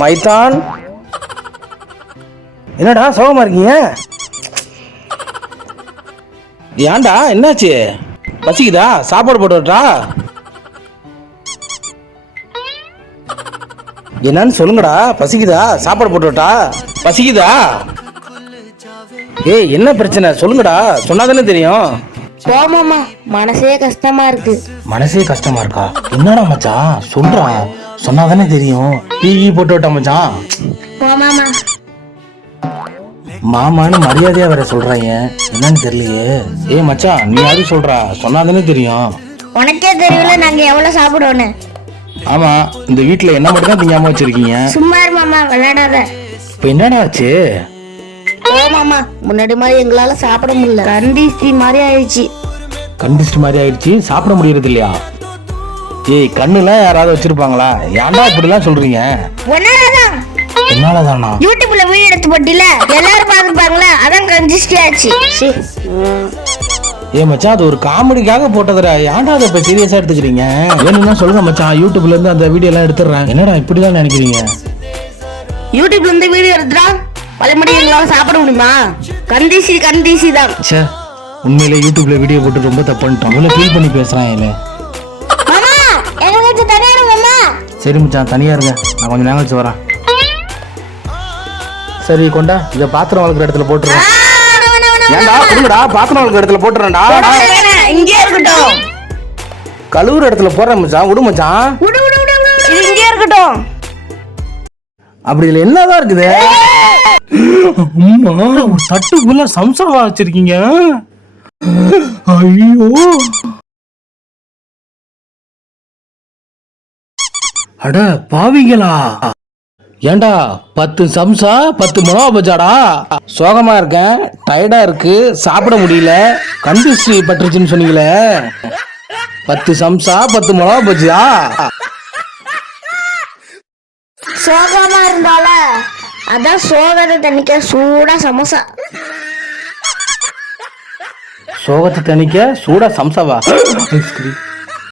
மைத்தான், என்னடா சோகமா இருக்கீங்க? ஏன்டா என்னாச்சு? பசிக்குதா? சாப்பாடு போட்டு வரட்டா? என்னன்னு சொல்லுங்கடா. பசிக்குதா? சாப்பாடு போட்டு வரட்டா? பசிக்குதா? ஏய், என்ன பிரச்சனை சொல்லுங்கடா, சொன்னாதானே தெரியும். போமாமா, மனசே கஷ்டமா இருக்கு. மனசே கஷ்டமா இருக்கா? என்னடா மச்சான் சொல்றா, சொன்னாதானே தெரியும். டீ போட்டு விட்டா மச்சான். போமாமா. மாமான்னு மரியாதையா வேற சொல்றாங்க, என்னன்னு தெரியலையே. ஏய் மச்சான், நீ யாரு சொல்றா, சொன்னாதானே தெரியும். உனக்கே தெரியல நாங்க எவ்வளவு சாப்பிடுவோன்னு. ஆமா, இந்த வீட்டுல என்ன மட்டும் தான் திங்காம வச்சிருக்கீங்க. சும்மா இரு மாமா, விளையாடாத. இப்ப என்னடா ஆச்சு? போமாமா, முன்னாடி மாதிரி எங்களால சாப்பிட முடியல. கண்டிஸ்டி மாதிரி ஆயிடுச்சு. கண்டிஸ்ட் மாதிரி ஆயிடுச்சு, சாப்பிட முடியறது இல்லையா? ஏய், கண்ணுலாம் யாராவது வச்சிருப்பாங்களா? ஏன்டா இப்படி எல்லாம் சொல்றீங்க? ஒன்னாலதான். என்னாலதானா? யூடியூப்ல வீடியோ எடுத்து போட்டில எல்லாரும் பாத்துப்பாங்களா, அதான் கண்டிஸ்டி ஆச்சு. ஏ மச்சான், அது ஒரு காமெடிக்காக போட்டதுடா, ஏன்டா அதை இப்ப சீரியஸா எடுத்துக்கிறீங்க? வேணும்னா சொல்லுங்க மச்சான், யூடியூப்ல இருந்து அந்த வீடியோ எல்லாம் எடுத்துறேன். என்னடா இப்படிதான் நினைக்கிறீங்க? யூடியூப்ல இருந்து வீடியோ எடுத்துட்டா பழமடி எங்களால சாப்பிட முடியுமா? கண்டிசி தான். சே, உண்மையிலே யூடியூப்ல வீடியோ போட்டு ரொம்ப தப்பு பண்ணிட்டோம். இவ்வளவு ஃபீல் பண்ணி பேசுறான் இல்ல. மாமா, எங்க கொஞ்சம் தனியா இருங்க மாமா. சரி மச்சான், தனியா இருங்க, நான் கொஞ்சம் நேரம் கழிச்சு வரேன். சரி கொண்டா, இத பாத்திரம் வளர்க்குற இடத்துல போட்டுறேன். ஏன்டா கொடுங்கடா, பாத்திரம் வளர்க்குற இடத்துல போட்டுறேன்டா. இங்கே இருக்கட்டும். கழுவுற இடத்துல போடுறேன் மச்சான், விடு மச்சான். இது இங்கே இருக்கட்டும். அப்படி இதுல என்னதான் இருக்குது? அம்மா, ஒரு தட்டுக்குள்ள சம்சாவா வச்சிருக்கீங்க. ஐயோ, அட பாவிங்களா. ஏண்டா 10 சம்சா 10 மிளகா பஜ்ஜாடா? சோகமா இருக்கேன், டயர்டா இருக்கு, சாப்பிட முடியல, கண்டிஸ்ட்ரி பட்டுருச்சுன்னு சொன்னீங்களே. 10 சம்சா 10 மிளகா பஜ்ஜியா? சோகமா இருந்தால அதான் சோகத்தை தண்ணிக்க சூடா சமோசா. சோகத்தை தணிக்க சூடா சம்சாவா? ஐஸ்கிரீம்.